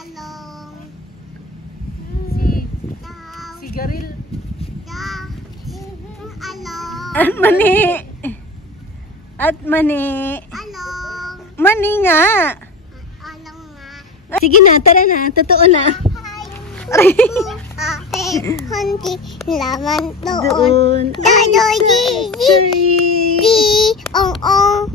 along. Si Garil. Along. At mani. At mani. Along. Mani nga. Along nga. Sige na, tara na. Totoo na. Hunti laman doon. Doon. Dadoy di ong ong.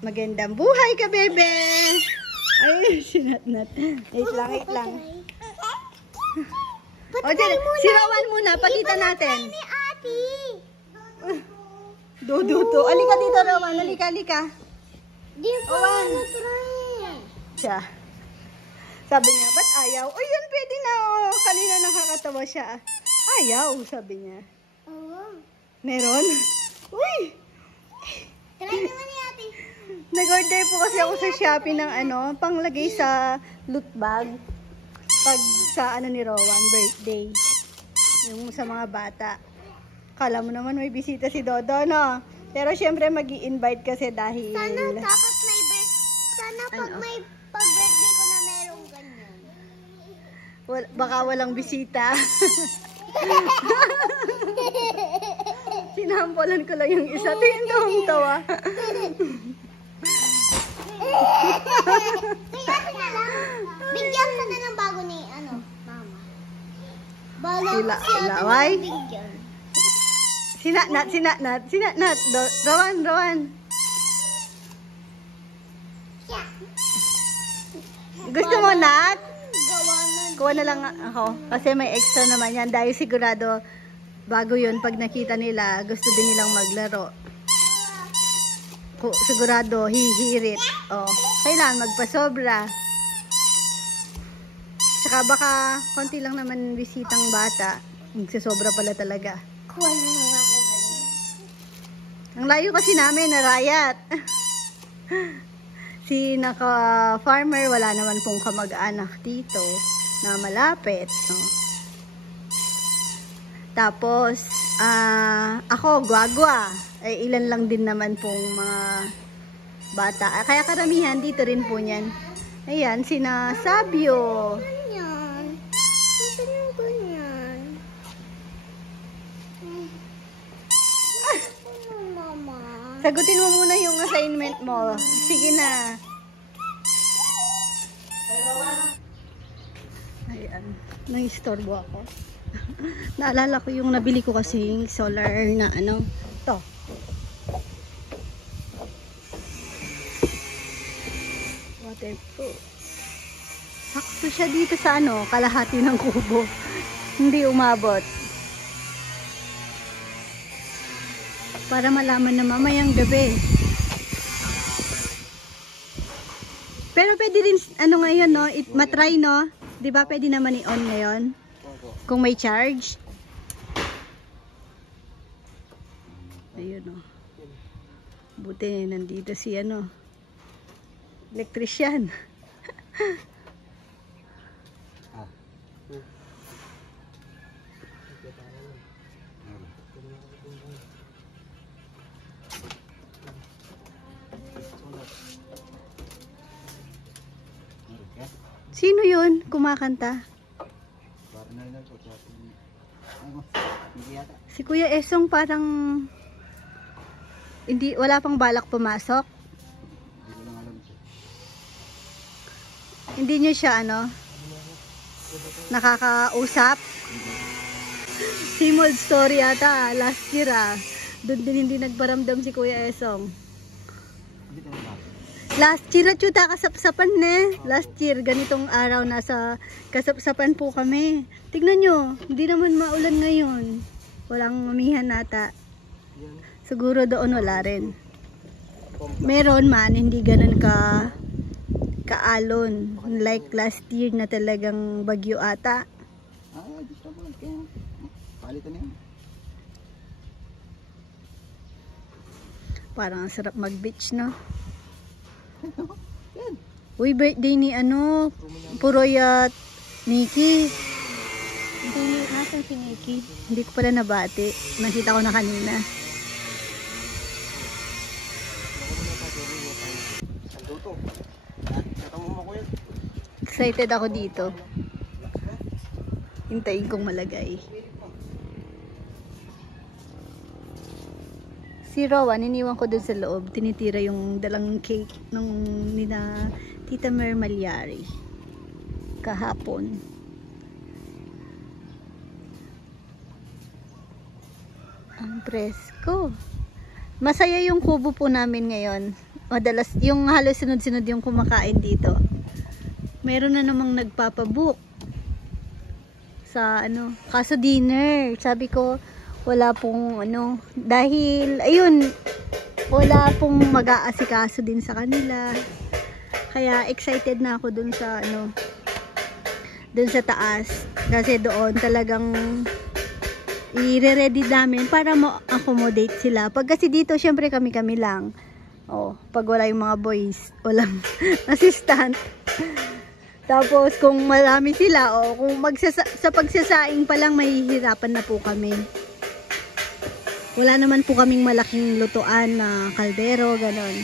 Magandang buhay ka, bebe. Ay, sinat-nat. Wait lang. O, si Rowan muna, pakita natin. Ni Ate. Duduto. Alika dito, Rowan. Alika. Di pa Rowan. try. Siya. Sabi niya, ba't ayaw? O, yun, pwede na. Oh. Kanina nakakatawa siya. Ayaw, sabi niya. Oo. Meron? Uy! Try naman ni Ate. Nag-order po kasi ako sa Shopee ng panglagay sa loot bag. Pag sa ni Rowan, birthday. Yung sa mga bata. Kala mo naman may bisita si Dodo, no? Pero syempre mag-i-invite kasi dahil... Sana dapat may Sana pag may pag-birthday ko na merong ganyan. Baka walang bisita. Sinampolan ko lang yung isa. Tingnan tawa. Kaya na lang. Bigyan ka na ng bago ni Mama. Bago Ilaway. Sinatnat. Rowan. Gusto mo, Nat? Kuha na lang ako. Kasi may extra naman yan. Dahil sigurado, bago yun, pag nakita nila, gusto din nilang maglaro. Sigurado, hihirit. Kailangan magpasobra. Tsaka baka, konti lang naman bisitang bata. Magsasobra pala talaga. Kuha na lang ako. Ang layo kasi namin, narayat. Si naka-farmer, wala naman pong kamag-anak dito na malapit. No? Tapos, ako, gwagwa. Ay, ilan lang din naman pong mga bata. Kaya karamihan, dito rin po niyan. Ayan, sina Sabio. Ganyan. Nasaan yung ganyan? Mama. Sagutin mo muna yung assignment mo. Sige na. Ayan. Nang-istorbo ako. Naalala ko yung nabili ko kasing solar na to. Waterproof. Sakto siya dito sa kalahati ng kubo. Hindi umabot. Para malaman na mamayang gabi. Pero pwede rin, ngayon, no? Matry, no? Diba pwede naman i-on ngayon? Kung may charge. Ayun, no? Buti, nandito si, electrician. Sino yun? Kumakanta? Si Kuya Esong parang wala pang balak pumasok. Hindi niyo siya nakakausap. Simod story ata last year Doon din hindi nagparamdam si Kuya Esong. Last year at yuta kasapsapan Last year, ganitong araw nasa kasapsapan po kami. Tignan nyo, hindi naman maulan ngayon. Walang mamihan nata. Siguro doon wala rin. Meron man, hindi ganun kaalon. Like last year na talagang bagyo ata. Palitan yan. Parang ang sarap mag-beach, no? Uy, birthday ni Puroy at Nikki. Hindi, nasan si Nikki? Hindi ko pala nabati. Nakita ko na kanina. Excited ako dito. Hintayin kong malagay. Si Rowan, iniwan ko dun sa loob. Tinitira yung dalang cake nung nina Tita Mer Malyari kahapon. Ang presko. Masaya yung kubo po namin ngayon. Madalas, yung halos sunod-sunod yung kumakain dito. Meron na namang nagpapabook sa ano, kaso dinner. Sabi ko, wala pong ano, dahil, ayun, wala pong mag-aasikaso din sa kanila. Kaya excited na ako dun sa ano, dun sa taas. Kasi doon talagang i-ready namin para mo-accommodate sila. Pag kasi dito, syempre kami-kami lang. Oh, pag wala yung mga boys, walang assistant. Tapos kung marami sila, oh, kung sa pagsasaing pa lang mahihirapan na po kami. Wala naman po kaming malaking lutuan na kaldero, ganon.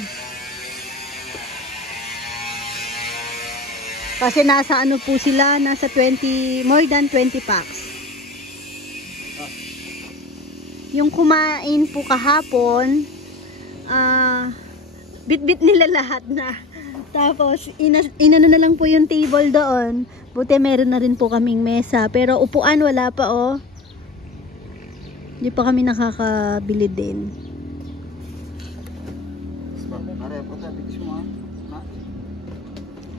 Kasi nasa ano po sila, nasa 20, more than 20 packs. Yung kumain po kahapon, bit-bit nila lahat na. Tapos, inano na lang po yung table doon. Buti meron na rin po kaming mesa. Pero upuan, wala pa oh. Hindi pa kami nakakabili din.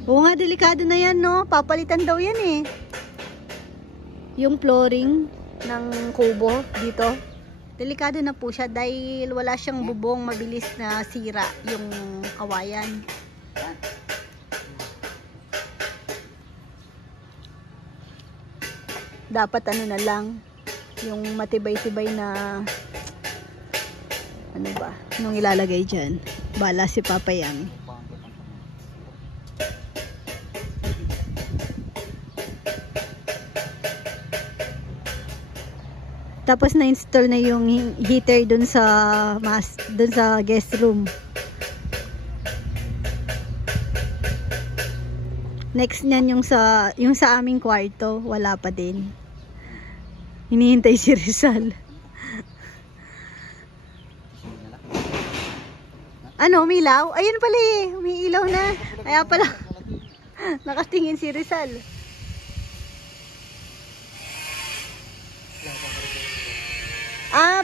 Oo nga, delikado na yan, no? Papalitan daw yan eh. Yung flooring ng kubo dito. Delikado na po siya dahil wala siyang bubong, mabilis na sira yung kawayan. Dapat ano na lang, yung matibay-tibay na ano ba, nung ilalagay dyan. Bala si Papa Yang. Tapos na-install na yung heater dun sa guest room. Next niyan yung sa aming kwarto, wala pa din. Hinihintay si Rizal. Ano, umilaw? Ayun pala eh, umiilaw na. Kaya pala nakatingin si Rizal.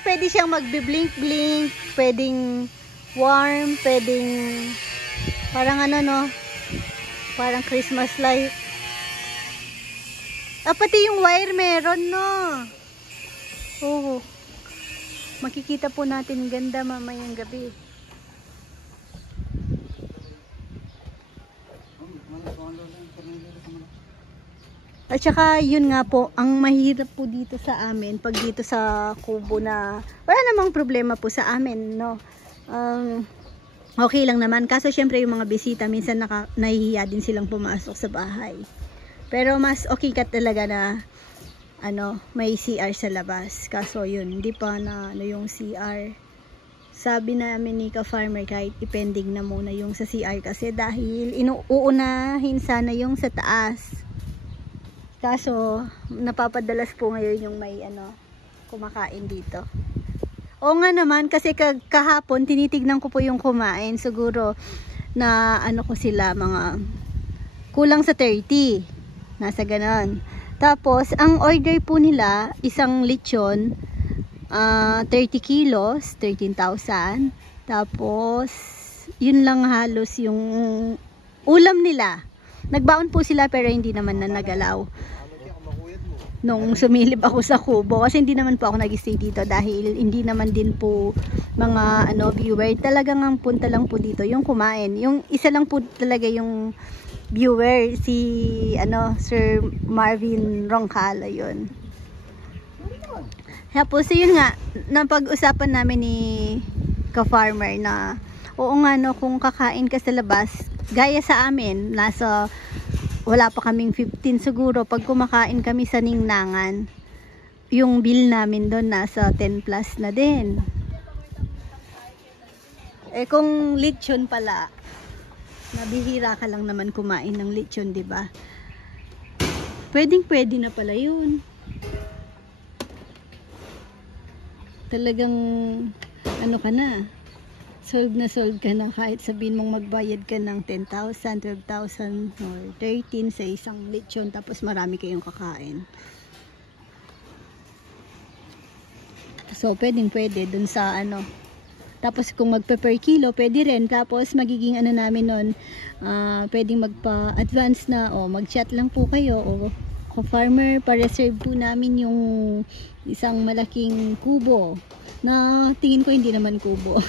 Pwede siyang magbi-blink-blink, pwedeng warm, pwedeng parang ano no, parang Christmas light. Pati yung wire meron no. Oo. Makikita po natin ganda mamayang gabi. At saka yun nga po, ang mahirap po dito sa amin, pag dito sa kubo na, wala namang problema po sa amin, no. Okay lang naman, kaso syempre yung mga bisita, minsan nahihiya din silang pumasok sa bahay. Pero mas okay ka talaga na, ano, may CR sa labas. Kaso yun, hindi pa na ano yung CR. Sabi namin ni ka-farmer kahit ipending na muna yung sa CR kasi dahil uunahin sana yung sa taas. Kaso, napapadalas po ngayon yung may ano, kumakain dito. Oo nga naman, kasi kahapon, tinitignan ko po yung kumain. Siguro, na ano ko sila, mga kulang sa 30. Nasa ganon. Tapos, ang order po nila, isang lechon, 30 kilos, 13,000. Tapos, yun lang halos yung ulam nila. Nagbaon po sila pero hindi naman na nagalaw. Nung sumilip ako sa kubo, kasi hindi naman po ako nag-stay dito dahil hindi naman din po mga ano, viewer. Talagang ang punta lang po dito yung kumain. Yung isa lang po talaga yung viewer, si ano, Sir Marvin Roncala yun. Tapos yun nga, napag-usapan namin ni ka-farmer na oo nga no, kung kakain ka sa labas, gaya sa amin, nasa wala pa kaming 15 siguro. Pag kumakain kami sa Ningnangan, yung bill namin doon nasa 10 plus na din. Eh kung lechon pala, nabihira ka lang naman kumain ng lechon, di ba? Pwedeng-pwede na pala yun. Talagang ano ka na, sold ka na kahit sabihin mong magbayad ka ng 10,000, 12,000 or 13 sa isang lechon tapos marami kayong kakain. So pwedeng-pwede dun sa ano. Tapos kung magpe-per kilo, pwede rin. Tapos magiging ano namin nun, pwedeng magpa-advance na o mag-chat lang po kayo o kung farmer, pa-reserve po namin yung isang malaking kubo na tingin ko hindi naman kubo.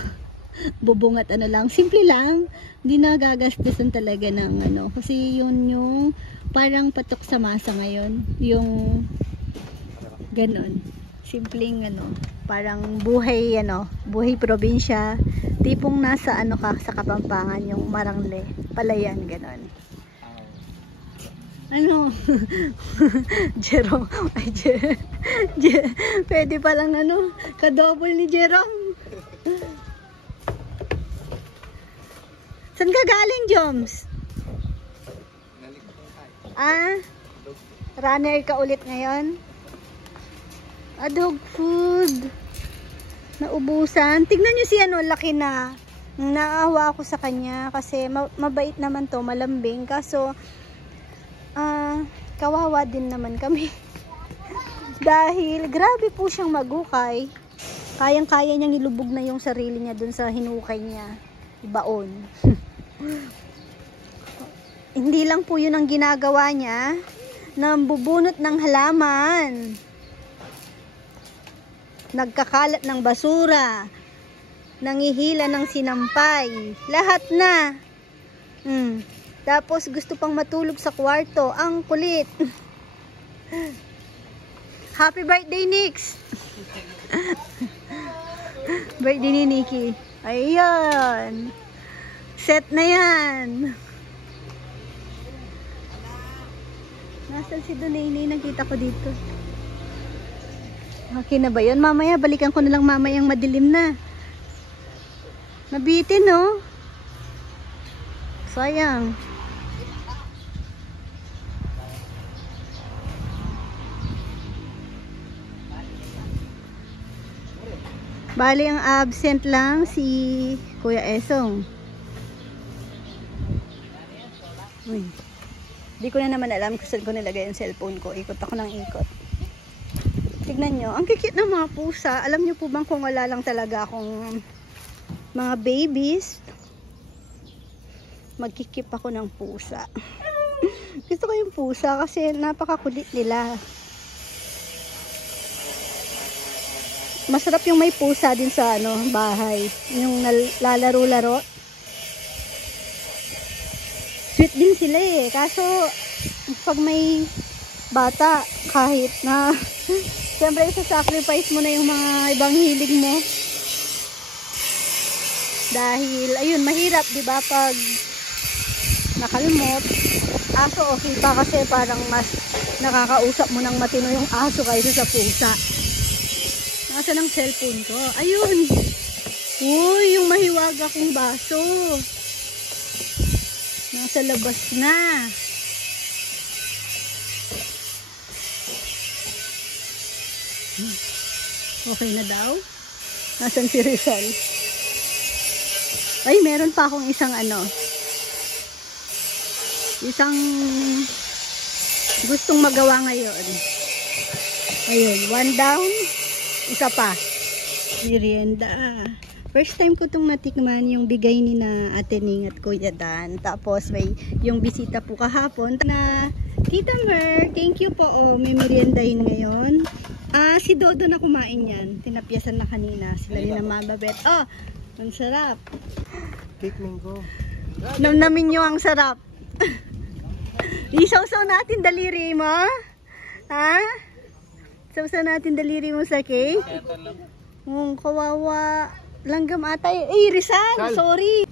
Bubong at ano lang. Simple lang. Hindi na gagastusan talaga ng ano. Kasi yun yung parang patok sa masa ngayon. Yung ganon. Simpleng ano, parang buhay ano, buhay probinsya, tipong nasa ano ka sa Kapampangan, yung Marangle, Palayan, ganon. Ano? Jerome, ay pwede palang ano, kadouble ni Jerome. Saan ka galing, Joms? Runner ka ulit ngayon? Dog food. Naubusan. Tignan nyo si ano, laki na. Naawa ako sa kanya kasi mabait naman to, malambing. Kaso, kawawa din naman kami. Dahil, grabe po siyang magukay. Kayang-kaya niyang ilubog na yung sarili niya dun sa hinukay niya. Baon. Hindi lang po yun ang ginagawa niya. Nambubunot ng halaman. Nagkakalat ng basura, nangihila ng sinampay, lahat na. Tapos gusto pang matulog sa kwarto, ang kulit. Happy birthday, Nix! Birthday ni Nikki. Ayan. Set na yan. Nasaan si Donay? Nakita ko dito. Okay na ba yun? Mamaya, balikan ko na lang mamayang madilim na. Nabitin, no? Sayang. Bali, ang absent lang si Kuya Esong. Uy. Di ko na naman alam kung saan ko nilagay yung cellphone ko. Ikot ako ng ikot. Tignan nyo, ang kikit ng mga pusa. Alam nyo po bang kung wala lang talaga akong mga babies, magkikip ako ng pusa. Gusto ko yung pusa kasi napakakulit nila. Masarap yung may pusa din sa ano, bahay. Yung lalaro-laro. Sweet din sila eh. Kaso, pag may bata, kahit na siyempre, isa-sacrifice mo na yung mga ibang hilig mo. Dahil, ayun, mahirap, di ba, pag nakalmot. Aso, okay pa kasi parang mas nakakausap mo ng matino yung aso kaysa sa pusa. Nasaan ang cellphone ko? Ayun! Uy, yung mahiwaga kong baso. Nasa labas na. Okay na daw? Nasaan si Rizal? Ay, meron pa akong isang ano. Isang gustong magawa ngayon. Ayun, one down. Isa pa. Merienda. First time ko itong natikman yung bigay ni na Ate Ning at Kuya Dan. Tapos may yung bisita po kahapon na Tita Mer, thank you po. Oh, may meriendahin ngayon. Si Dodo na kumain yan. Tinapyasan na kanina. Sila rin na mababet. Oh, ang sarap. Cake mango. Namnamin nyo ang sarap. Isaw-saw natin daliri mo. Ha? Isaw-saw natin daliri mo sa cake. Kawawa. Langgam ata. Rizal! Sorry.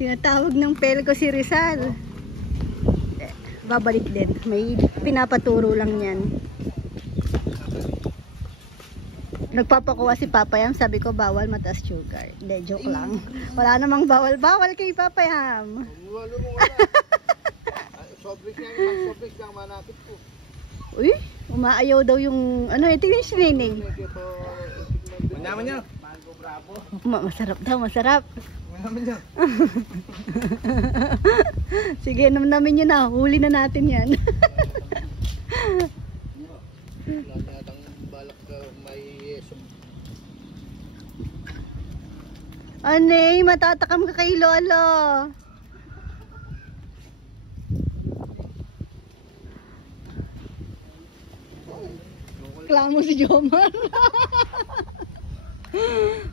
Tinatawag ng pel ko si Rizal. babalik din. May pinapaturo lang yan. Nagpapakuha si Papayam, sabi ko bawal mataas sugar. Hindi, joke lang. Wala namang bawal kay Papayam. Wala mo wala. Sobrik lang manapit ko. Uy, umaayaw daw yung ano, tingnan si Neneng. Manyaman niya. Mango bravo. Masarap daw, masarap. Manyaman niya. Sige, namin yun na. Huli na natin yan. Wala natang balak ka may yeso. Anay, matatakam ka kay Lolo. Klamo si Jomar.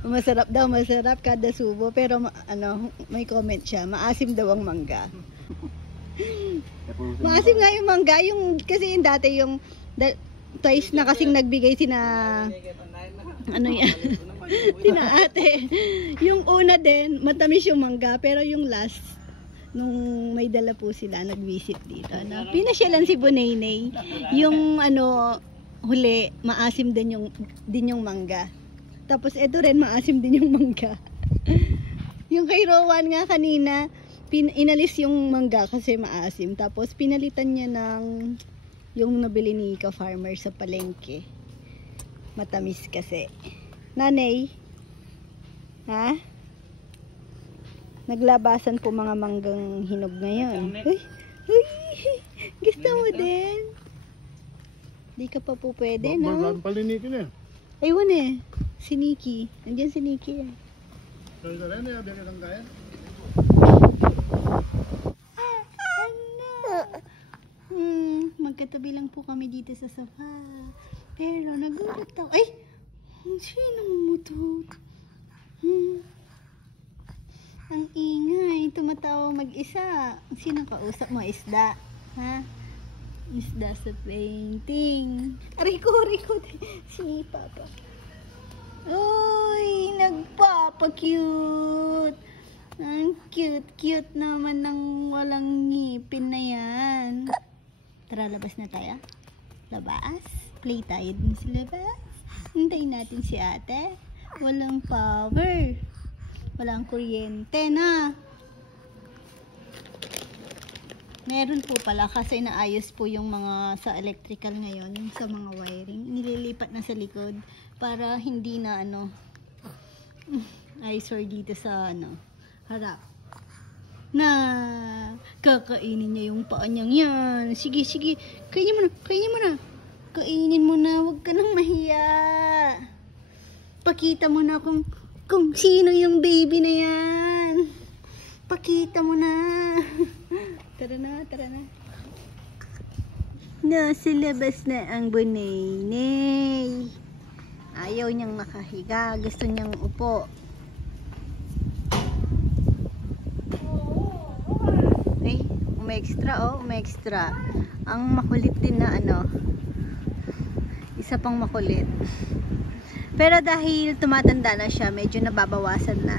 Masarap daw, masarap kada subo. Pero ano, may comment siya. Maasim daw ang mangga. Maasim nga yung mangga. Kasi yung dati yung twice na kasing nagbigay sina ano yan sina ate. Yung una din, matamis yung mangga. Pero yung last, nung may dala po sila, nag-visit dito. Ano, pinasyalan si Bunaynay. Yung ano, huli, maasim din yung mangga. Tapos ito rin, maasim din yung mangga. Yung kay Rowan nga kanina, inalis yung mangga kasi maasim. Tapos pinalitan niya ng yung nabili ni Ka Farmer sa palengke. Matamis kasi. Nanay, ha? Naglabasan po mga manggang hinog ngayon. Uy, gusto mo din? Di ka pa po pwede, no? Ba't palinikin eh? Aywan eh. Si Nikki. Nandiyan si Nikki eh. Sorry na rin, bigyan lang kaya. Magkatabi lang po kami dito sa sofa. Pero nagulat ako. Ay! Sino mumutot? Ang ingay. Tumatawa mag-isa. Sino kausap mo? Isda. Ha? Isda sa painting. Riko. Si Papa. Uy! Nagpapa-cute. Ang cute naman ng walang ngipin na yan. Tara, labas na tayo. Labas? Play tayo din sa labas. Hintayin natin si ate. Walang power. Walang kuryente na. Meron po pala kasi naayos po yung mga sa electrical ngayon, sa mga wiring. Nililipat na sa likod para hindi na ano eyesore dito sa ano harap. Na kakainin niya yung paa niyang yan. Sige, kainin mo na. Kainin mo na, huwag ka nang mahiya. Pakita mo na kung sino yung baby na yan. Pakita mo na. Tara na. Nasa labas na ang Bunaynay. Ayaw niyang makahiga. Gusto niyang upo. Ay, umextra. Ang makulit din na ano. Isa pang makulit. Pero dahil tumatanda na siya, medyo nababawasan na.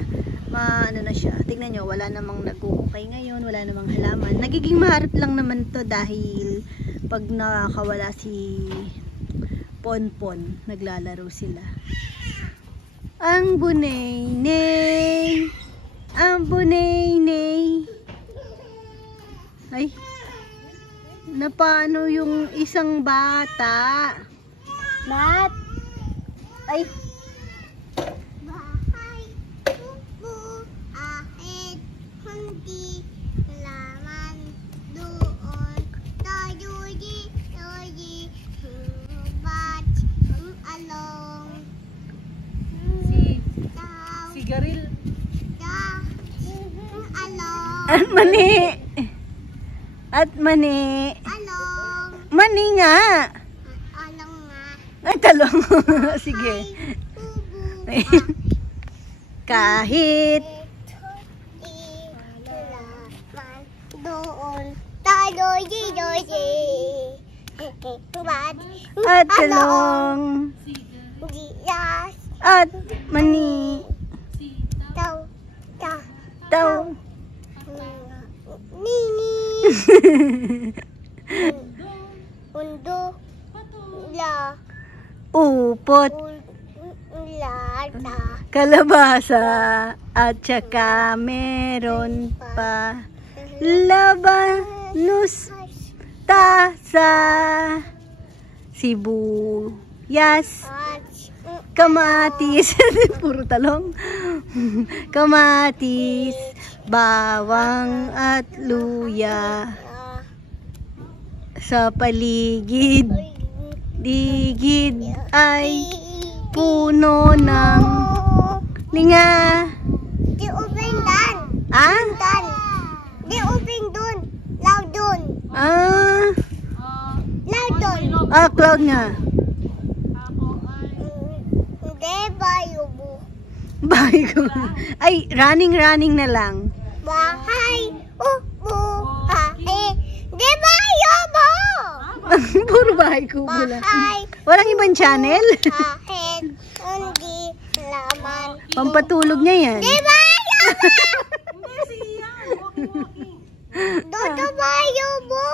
Ano na siya. Tingnan nyo, wala namang nag-uukay ngayon, wala namang halaman. Nagiging maharap lang naman to dahil pag nakawala si Ponpon, naglalaro sila. Ang Bunaynay. Ay, napano yung isang bata? Mat? Ay, Bahay, tubo, ahit, hindi, laman, doon, tayo di, hubat, along, Sigaril. along, At mani. along, Mani nga. along nga, Ay, talong. Sige. tubo, Kahit laman, doon, tayo di, hubat, at talong. Dias, At mani. taw, Nini. supot, Lata. kalabasa, at saka meron pa labanos, tasa, sibuyas, kamatis, puro talong, kamatis, bawang at luya. Sa paligid, digid ay puno ng linga. Di uping dan. Ah? Dan. Di uping dun. Law dun. Ah, Law dun. cloud nga. Hindi ba yubo? Bahay ko. Ay, running na lang. Bahay. Buhay. Di ba yubo? Puro bahay kubo lang. Bahay. Walang ibang channel. Kahit hindi laman. Pampatulog niya yan. Di ba yubo? Dodo ba yubo?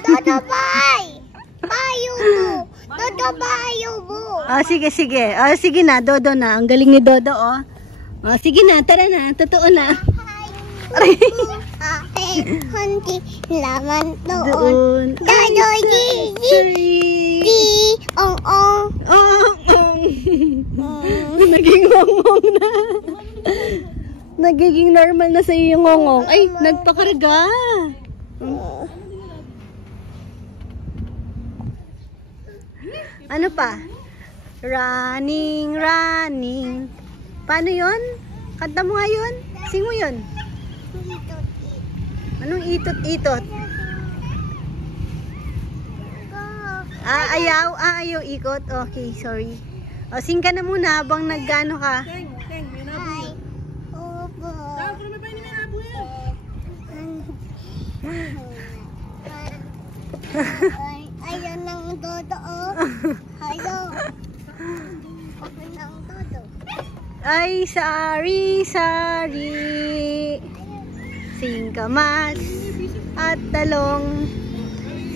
Dodo bay. Bayubo. Dodo bayubo. Sige. Sige na, Dodo na. Ang galing ni Dodo, oh. Sige na, tara na. Totoo na. Hindi laman doon. Doon. Dodo di ong. Naging ngongong na. Nagiging normal na sa iyo yung ngongong. Ay, nagpakarga. Ano pa? Running. Paano yon? Kanta mo nga yun? Sing mo yun. Anong itot? Ayaw ikot. Okay, sorry. Sing ka na muna habang nagano ka. Ay, opo. Ayaw ng dodo. Ayaw. Ayaw ng dodo. Ay, sari. Singkamas at talong,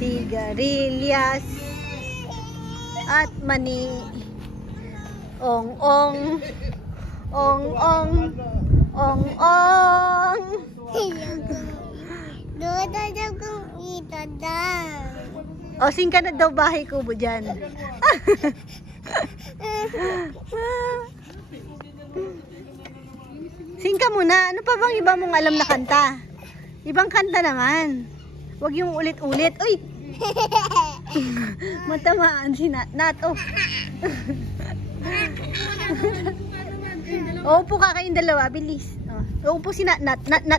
sigarilyas at mani, ong. Dodo daw kung itadang. Sing ka na daw bahay kubo dyan. Sing ka muna. Ano pa bang iba mong alam na kanta? Ibang kanta naman. Huwag yung ulit-ulit. Uy! Matamaan si Nat. Oh. Upo ka kayong dalawa. Bilis. Upo si Nat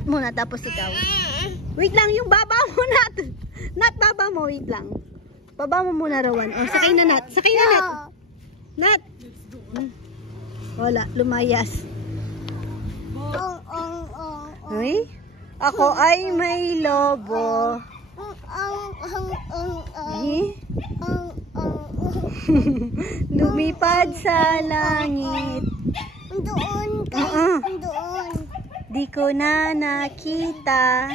muna. Tapos ikaw. Wait lang. Yung baba mo, Nat. Nat, baba mo. Wait lang. Baba mo muna, Rowan. Sakay na, Nat. Nat. Wala. Lumayas. Uy, ako ay may lobo. Lumipad sa langit. Doon. Di ko na nakita.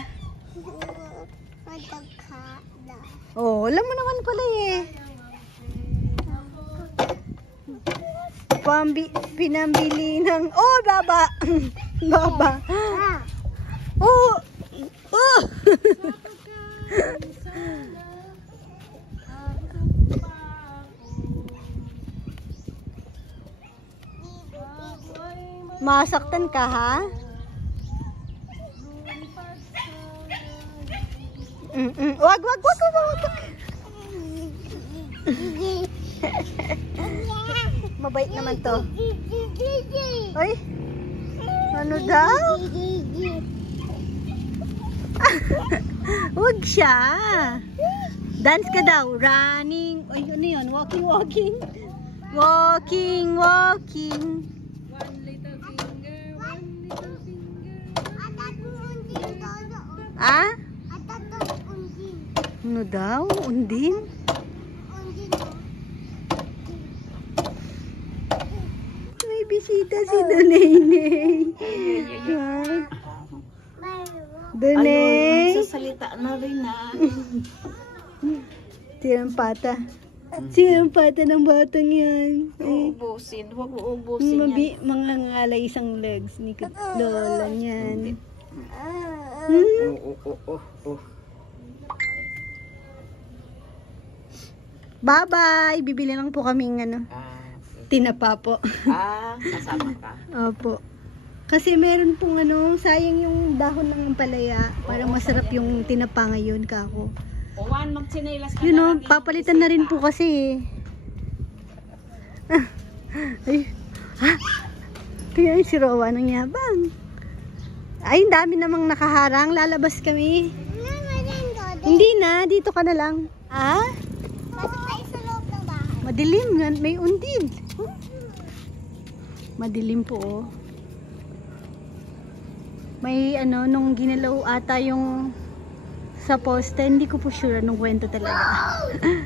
Alam mo naman pala eh. Pinambili ng baba. Baba. Masaktan ka, ha? Wag. Mabait naman to. Oy. Ano daw? Wag siya. Dance ka daw. Running. Ay, ano yun? Walking. Walking. One little finger. Ah? Ano daw? Undin? May bisita si Dunay. Dunay. Sasalita na rin na. Tirang pata. Sinampatan ng batang yan. Ay, Uubusin. Huwag uubusin yan. mga ngalay isang legs ni Lola niyan. Bye-bye! Bibili lang po kaming tinapa po. Kasama ka. Opo. Kasi meron pong sayang yung dahon ng palaya. Para masarap yung tinapa ngayon kako. Juan, magsinailas ka Papalitan na rin po kasi. Ay. Kaya si Rowan ang yabang. Ay, ang dami namang nakaharang. Lalabas kami. Hindi na, dito ka na lang. Pasok tayo sa loob ng bahay. Madilim nga, may undid. Madilim po oh. May nung ginalaw ata yung sa poste, hindi ko po sure anong kwento talaga.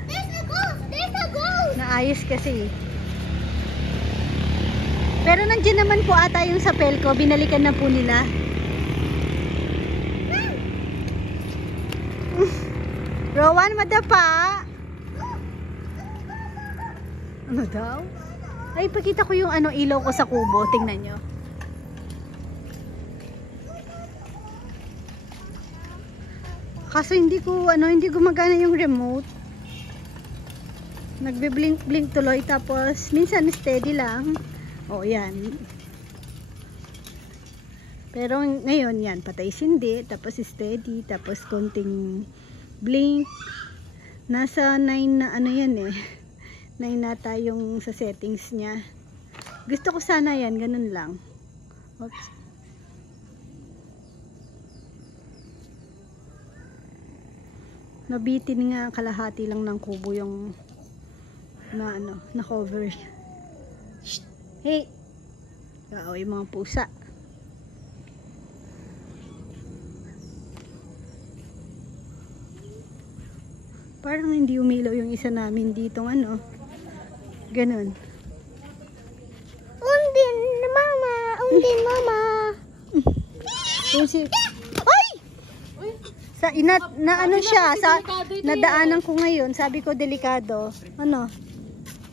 There's a ghost! There's a ghost! Naayos kasi. Pero nandiyan naman po ata yung sa Pelco, binalikan na po nila. Rowan, madapa! Ano daw? Ay, pakita ko yung ilaw ko sa kubo. Tingnan nyo. Kaso hindi gumagana yung remote. Nagbe-blink-blink tuloy tapos minsan steady lang. Oh, yan. Pero ngayon yan, patay sindi, tapos steady, tapos konting blink. Nasa 9 na yan eh. 9 nata yung sa settings niya. Gusto ko sana yan, ganun lang. Oops. Nabitin nga kalahati lang ng kubo yung na cover. Shh. Hey. Kaaway mga pusa. Parang hindi umilaw yung isa namin dito ganun. Undin, mama! Undin, mama! Ay! Nadaanan ko ngayon, sabi ko delikado.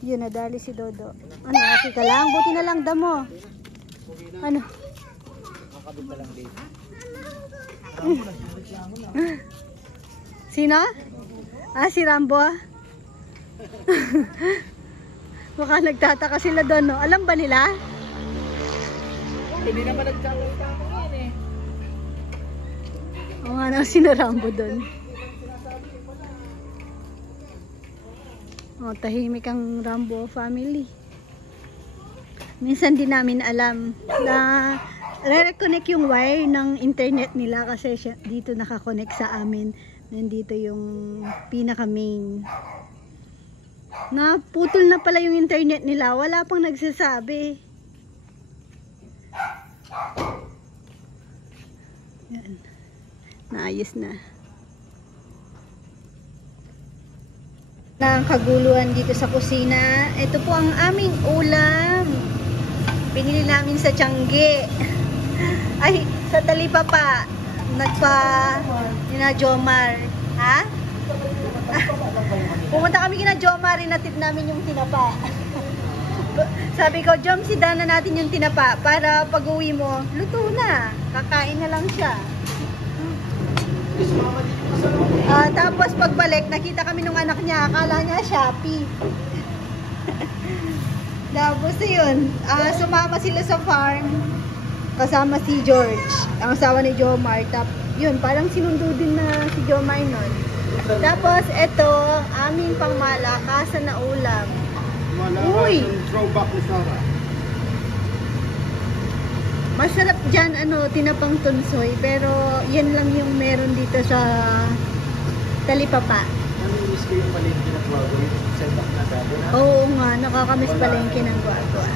Yun, nadali si Dodo. Okay ka lang? Buti na lang damo. Makabit na lang dito. Sino? Si Rambo. Mukhang nagtataka sila doon, no? Alam ba nila? Hindi naman nagsasalita ko yan eh. Oo nga na, sino Rambo doon. Tahimik ang Rambo family. Minsan din namin alam na re-reconnect yung wire ng internet nila kasi dito nakakonect sa amin. Nandito yung pinaka main. Naputol na pala yung internet nila. Wala pang nagsasabi. Yan. Naayos na. Ang kaguluhan dito sa kusina. Ito po ang aming ulam. Binili namin sa Tiangge. Ay, sa Talipapa. Nina Jomar. Ha? Pumunta kami kina Jomar, inatid namin yung tinapa. Sabi ko, Jom, sidan na natin yung tinapa para pag uwi mo, luto na. Kakain na lang siya. Tapos pagbalik, nakita kami nung anak niya, akala niya Shopee. Tapos yun, sumama sila sa farm kasama si George, ang asawa ni Jomar. Yun, parang sinundo din na si Jomar nun. Tapos ito, aming pangmalakasan na ulam. Uy! Throwback ni Sarah. Masarap dyan, tinapang tunsoy. Pero, yan lang yung meron dito sa Talipapa. Nami-miss ko yung palengke ng Guagoy. Set up na dati na. Oo nga, nakakamiss palengke ng Guagua.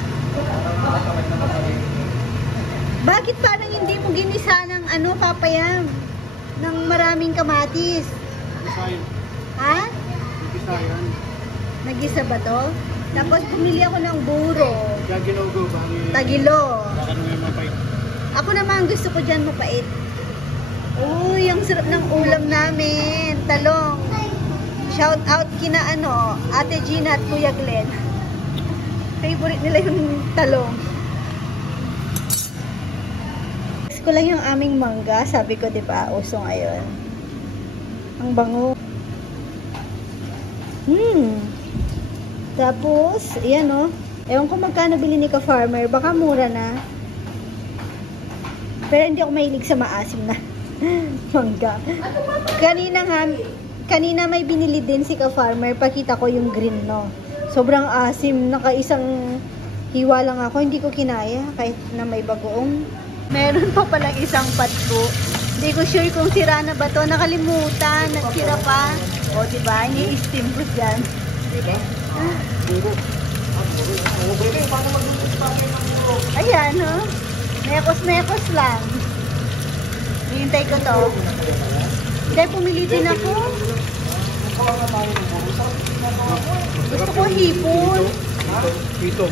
Bakit parang hindi mo ginisa ng papayam? Ng maraming kamatis? Design. Ha? Design. Nagisa ba to? Tapos pumili ako ng buro. Kaya ginugo ba? Tagilo. Baka nung yung mapay. Ako naman gusto ko dyan mapait. Uy, ang sarap ng ulam namin. Talong. Shout out kina Ate Gina at Kuya Glenn. Favorite nila yung talong. Gusto ko lang yung aming mangga. Sabi ko, di ba, uso ngayon. Ang bango. Tapos, ayan o. Ewan ko magkano bili ni ka-farmer. Baka mura na. Pero hindi ako mahilig sa maasim na mangga. Kanina may binili din si ka-farmer. Pakita ko yung green, no. Sobrang asim. Nakaisang hiwa lang ako. Hindi ko kinaya kahit na may bagoong. Meron pa palang isang patko. Hindi ko sure kung sira na ba to. Nakalimutan. Nagsira pa. O, diba? Ini-steam ko dyan. Diba? Puro. Ayan, no? Mekos-mekos lang. Hihintay ko to. Hindi, pumili din ako. Gusto ko hipon. Dito.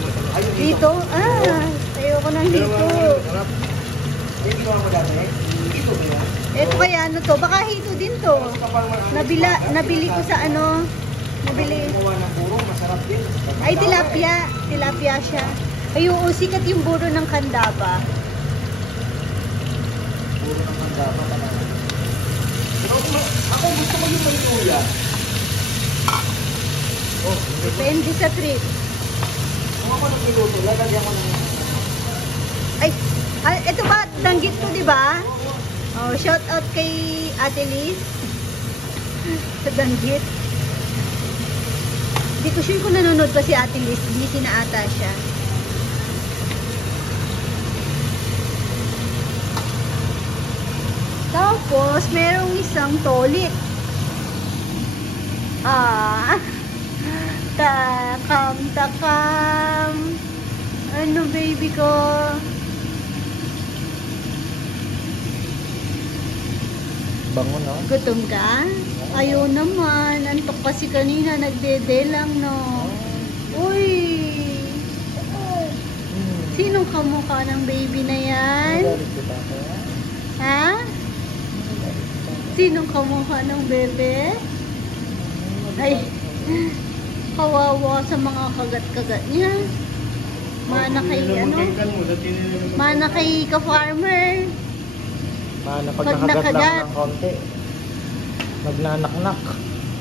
Dito? Ayoko ng hipon. Ito kaya ano to? Baka hito din to. Nabili ko sa nabili. Ay, tilapia. Tilapia siya. Ay, oo, sikat yung buro ng Candaba. Puro ng Candaba talaga. Pero ako gusto ko yung luya. Oh, Depende sa trip. kung ako nagluto, lalagyan ko ng Ay, ito ba? Danggit to, di ba? Oh, shout out kay Ate Liz. Sa danggit. Hindi ko sure kung nanonood pa si Ate Liz. Busy na ata siya. Tapos, merong isang tolit. Takam. Ano, baby ko? bango, no? Gutom ka? Ayaw naman. Antok kasi kanina. Nagdede lang, no? Uy! Sinong kamukha ng baby na yan? Ha? Sinong kamukha ng bebe? Ay, kawawa sa mga kagat-kagat niya. Mana kay Mana kay ka-farmer. Pag Pag nakagat nakagat. lang ng konti, nagnanaknak.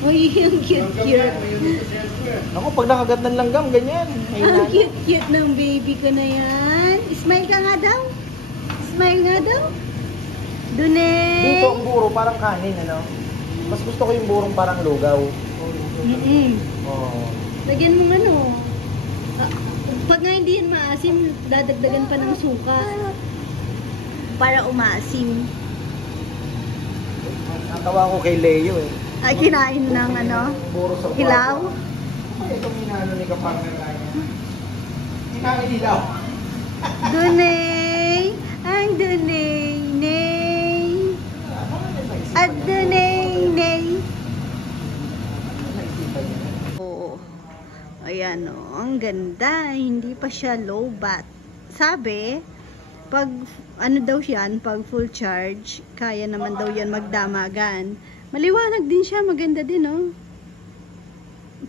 Uy, ang cute-cute. Ako, pag nakagat ng langgam, ganyan. Ang cute-cute ng baby ko na yan. Smile ka nga daw. Smile nga daw. Dunay. Dito ang buro, parang kanin, ano? Mas gusto ko yung burong parang lugaw. Oo. Lagyan mo pag nga hindi yan maasim, dadagdagan pa ng suka. Para umaasim. Natawa ko kay Leo eh. Ay, kinain ng Buro sa hilaw. Ay, itong inaano ni Kapangner kanya. Kinain hilaw. Dunay. Ang Dunay. Nay. At Dunay. Nay. Oo. Ayan o. Ang ganda. Hindi pa siya low bat. Sabi, pag daw yan, pag full charge, kaya naman daw yan magdamagan. Maliwanag din siya, maganda din, oh.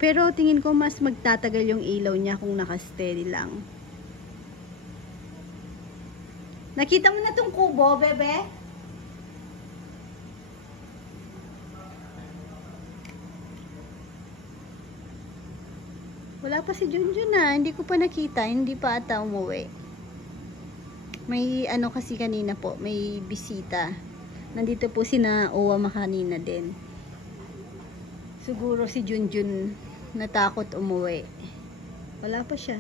Pero tingin ko mas magtatagal yung ilaw niya kung naka-steady lang. Nakita mo na tong kubo, bebe? Wala pa si Junjun na, hindi ko pa nakita, hindi pa ata umuwi. May kasi kanina po, may bisita. Nandito po sina Owa makanina din. Siguro si Junjun natakot umuwi. Wala pa siya.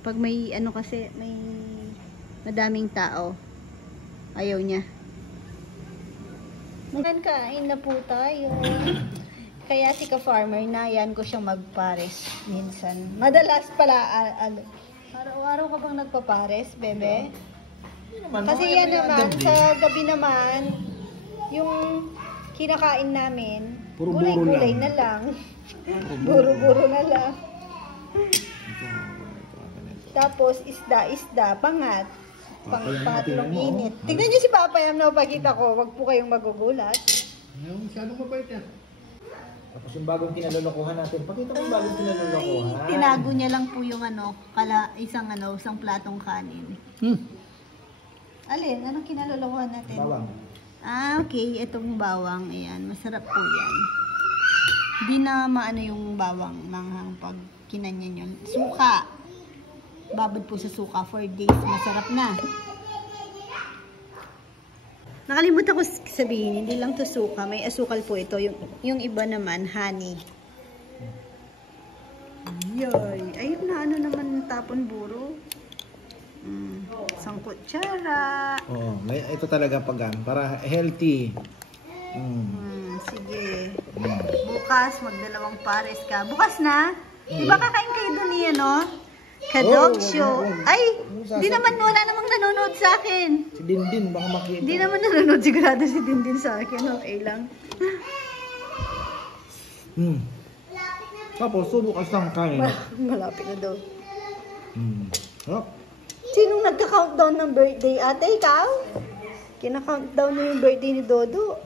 Pag may kasi, may madaming tao, ayaw niya. Kain na po tayo. Kaya si ka-farmer, nayan ko siyang magpares minsan. Madalas pala, araw-araw ka bang nagpapares, bebe? Kasi yan naman, sa gabi naman, yung kinakain namin, gulay-gulay na lang. Buro-buro na lang. Tapos, isda-isda, pangat. Pang-patlong init. Tignan niyo si Papa Yam na pakita ko, wag po kayong magugulat. Masyadong mabait yan. Tapos yung bagong kinalolokohan natin. Pakita mo yung bagong kinalolokohan. Tinago niya lang po yung isang platong kanin. Alin? Anong kinalolokohan natin? Bawang. Ah, okay. Itong bawang. Ayan. Masarap po yan. Di na maano yung bawang manghang pag kinanyan yun. Suka. Babad po sa suka for days. Masarap na. Nakalimutan ko sabihin, hindi lang to suka. May asukal po ito. Yung iba naman, honey. Yoy. Ayun na, ano naman tapon buro. Isang kutsara. Oo, ito talaga para healthy. Sige. Bukas, magdalawang pares ka. Bukas na? Diba kakain kayo dun niya, no? Ka-dog show. Ay, di naman, wala namang nanonood sa akin. Si Dindin, baka makita. Di naman nanonood sigurado si Dindin sa akin. Okay lang. Tapos, subukas ng kain. Malapit na daw. Sarap. Sinong nagka-countdown ng birthday? Ate, ikaw? Kina-countdown na yung birthday ni Dodo.